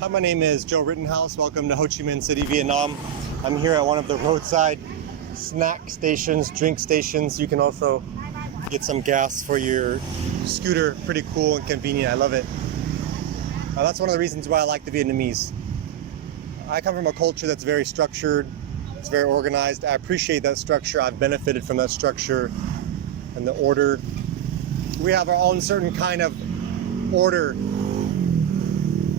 Hi, my name is Joe Rittenhouse. Welcome to Ho Chi Minh City, Vietnam. I'm here at one of the roadside snack stations, drink stations. You can also get some gas for your scooter. Pretty cool and convenient. I love it. That's one of the reasons why I like the Vietnamese. I come from a culture that's very structured. It's very organized. I appreciate that structure. I've benefited from that structure and the order. We have our own certain kind of order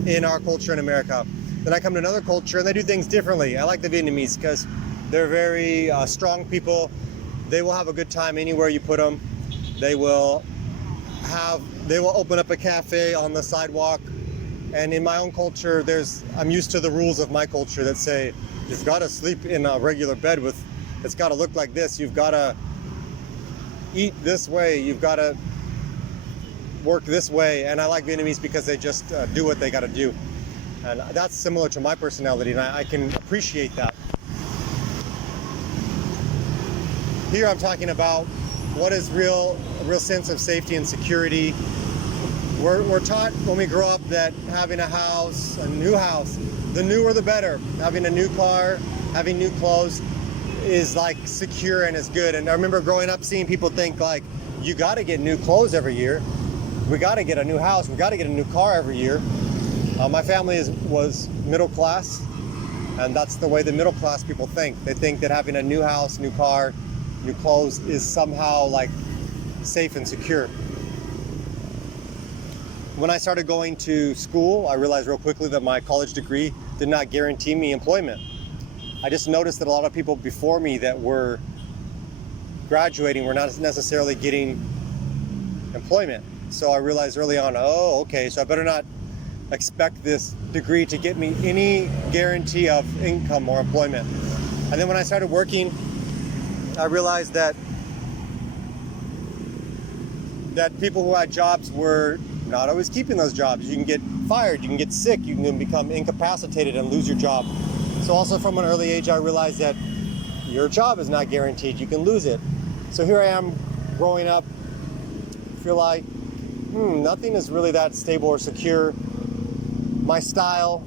in our culture in America. Then I come to another culture and they do things differently. I like the Vietnamese because they're very strong people. They will have a good time anywhere you put them. They will open up a cafe on the sidewalk. And in my own culture, I'm used to the rules of my culture that say you've got to sleep in a regular bed it's got to look like this. You've got to eat this way. You've got to work this way. And I like Vietnamese because they just do what they got to do. And that's similar to my personality, and I can appreciate that. Here I'm talking about what is a real sense of safety and security. We're taught when we grow up that having a new house, the newer the better. Having a new car, having new clothes is like secure and is good. And I remember growing up seeing people think like, you got to get new clothes every year. We got to get a new house. We got to get a new car every year. My family was middle class, and that's the way the middle class people think. They think that having a new house, new car, new clothes is somehow like safe and secure. When I started going to school, I realized real quickly that my college degree did not guarantee me employment. I just noticed that a lot of people before me that were graduating were not necessarily getting employment. So I realized early on, okay, so I better not expect this degree to get me any guarantee of income or employment. And then when I started working, I realized that people who had jobs were not always keeping those jobs. You can get fired, you can get sick, you can become incapacitated and lose your job. So also from an early age, I realized that your job is not guaranteed. You can lose it. So here I am growing up, feel like, nothing is really that stable or secure. My style,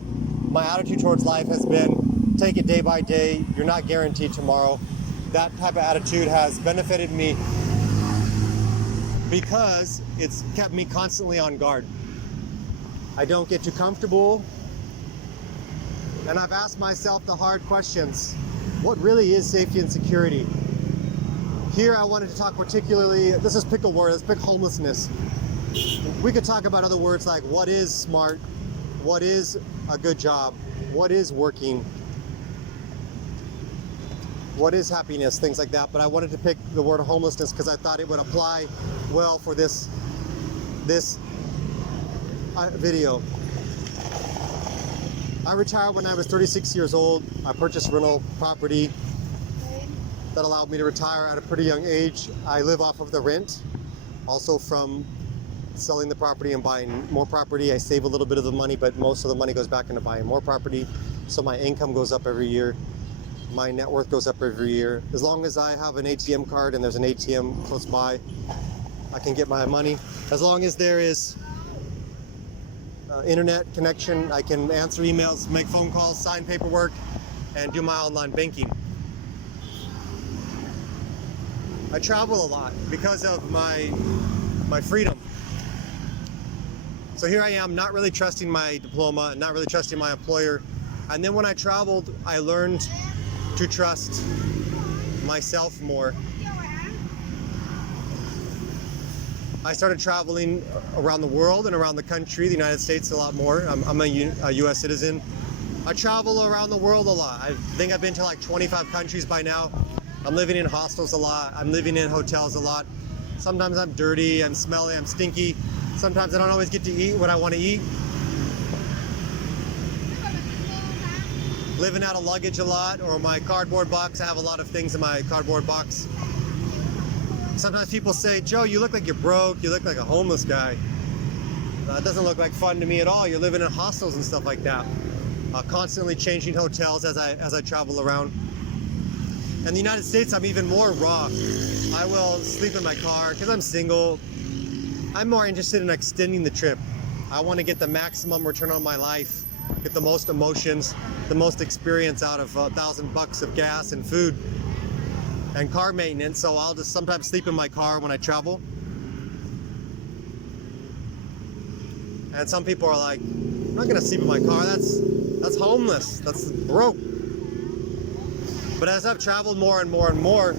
my attitude towards life has been take it day by day. You're not guaranteed tomorrow. That type of attitude has benefited me because it's kept me constantly on guard. I don't get too comfortable. And I've asked myself the hard questions. What really is safety and security? Here I wanted to talk particularly, this is pick a word, let's pick homelessness. We could talk about other words like what is smart, what is a good job, what is working, what is happiness, things like that. But I wanted to pick the word homelessness because I thought it would apply well for this video. I retired when I was 36 years old. I purchased rental property that allowed me to retire at a pretty young age. I live off of the rent, also from selling the property and buying more property. I save a little bit of the money, but most of the money goes back into buying more property. So my income goes up every year. My net worth goes up every year. As long as I have an ATM card and there's an ATM close by, I can get my money. As long as there is internet connection, I can answer emails, make phone calls, sign paperwork, and do my online banking. I travel a lot because of my freedom. So here I am, not really trusting my diploma, not really trusting my employer. And then when I traveled, I learned to trust myself more. I started traveling around the world and around the country, the United States a lot more. I'm a US citizen. I travel around the world a lot. I think I've been to like 25 countries by now. I'm living in hostels a lot. I'm living in hotels a lot. Sometimes I'm dirty, I'm smelly, I'm stinky. Sometimes I don't always get to eat what I want to eat. Living out of luggage a lot, or my cardboard box. I have a lot of things in my cardboard box. Sometimes people say, Joe, you look like you're broke. You look like a homeless guy. It doesn't look like fun to me at all. You're living in hostels and stuff like that. Constantly changing hotels as I travel around. In the United States, I'm even more raw. I will sleep in my car because I'm single. I'm more interested in extending the trip. I want to get the maximum return on my life get the most emotions, the most experience out of $1,000 of gas and food and car maintenance. So I'll just sometimes sleep in my car when I travel. And some people are like, I'm not gonna sleep in my car, that's homeless, that's broke. But as I've traveled more and more and more,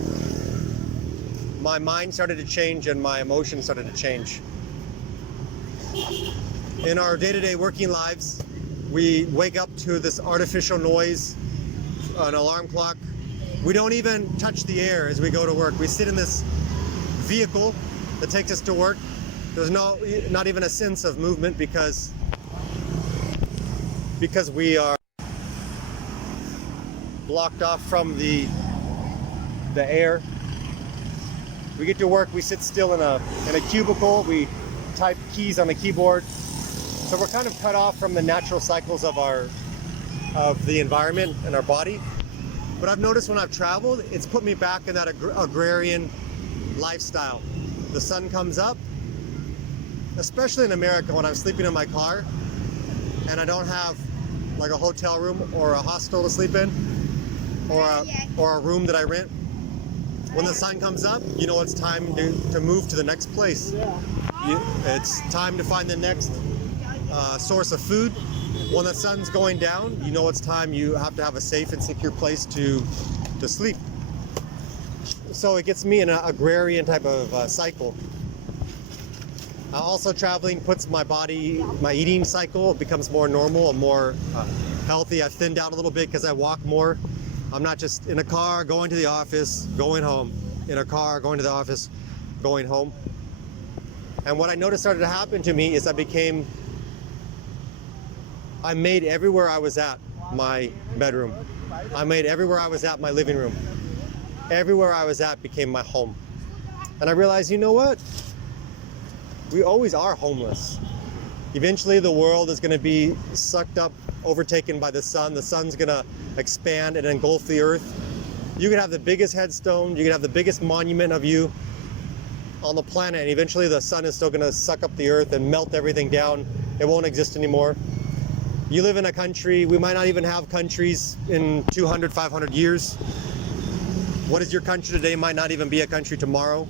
my mind started to change and my emotions started to change. In our day-to-day working lives, we wake up to this artificial noise, an alarm clock. We don't even touch the air as we go to work. We sit in this vehicle that takes us to work. There's not even a sense of movement because we are blocked off from the air. We get to work, we sit still in a cubicle, we type keys on the keyboard. So we're kind of cut off from the natural cycles of the environment and our body. But I've noticed when I've traveled, it's put me back in that agrarian lifestyle. The sun comes up, especially in America when I'm sleeping in my car and I don't have like a hotel room or a hostel to sleep in or a room that I rent. When the sun comes up, you know it's time to move to the next place. It's time to find the next source of food. When the sun's going down, you know it's time you have to have a safe and secure place to sleep. So it gets me in an agrarian type of cycle. Also traveling puts my body, my eating cycle becomes more normal and more healthy. I've thinned out a little bit because I walk more. I'm not just in a car going to the office, going home, in a car going to the office, going home. And what I noticed started to happen to me is I made everywhere I was at my bedroom. I made everywhere I was at my living room. Everywhere I was at became my home. And I realized, you know what? We always are homeless. Eventually the world is going to be sucked up, overtaken by the sun. The sun's going to expand and engulf the earth. You can have the biggest headstone, you can have the biggest monument of you on the planet, and eventually the sun is still going to suck up the earth and melt everything down. It won't exist anymore. You live in a country, we might not even have countries in 200, 500 years. What is your country today might not even be a country tomorrow.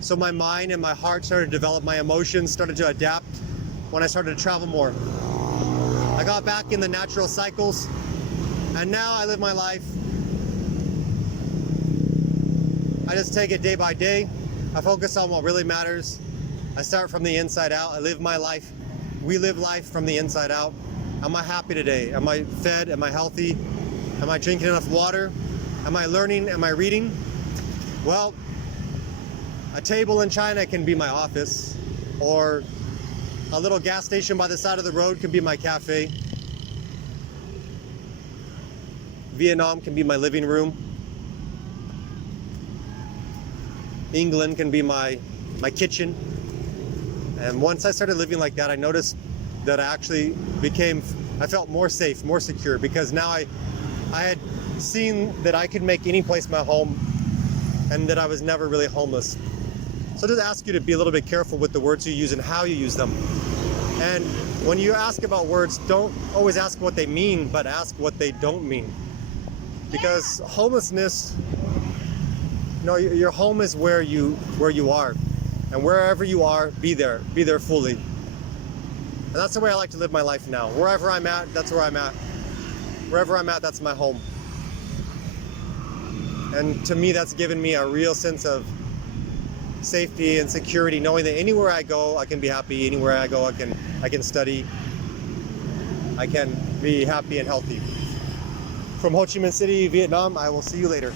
So my mind and my heart started to develop, my emotions started to adapt when I started to travel more. I got back in the natural cycles, and now I live my life. I just take it day by day. I focus on what really matters. I start from the inside out. I live my life. We live life from the inside out. Am I happy today? Am I fed? Am I healthy? Am I drinking enough water? Am I learning? Am I reading? Well, a table in China can be my office, or a little gas station by the side of the road can be my cafe. Vietnam can be my living room. England can be my kitchen. And once I started living like that, I noticed that I felt more safe, more secure, because now I had seen that I could make any place my home and that I was never really homeless. So just ask you to be a little bit careful with the words you use and how you use them. And when you ask about words, don't always ask what they mean, but ask what they don't mean. Because homelessness, your home is where you are. And wherever you are, be there fully. And that's the way I like to live my life now. Wherever I'm at, that's where I'm at. Wherever I'm at, that's my home. And to me, that's given me a real sense of safety and security, knowing that anywhere I go, I can be happy. Anywhere I go, I can study. I can be happy and healthy. From Ho Chi Minh City, Vietnam, I will see you later.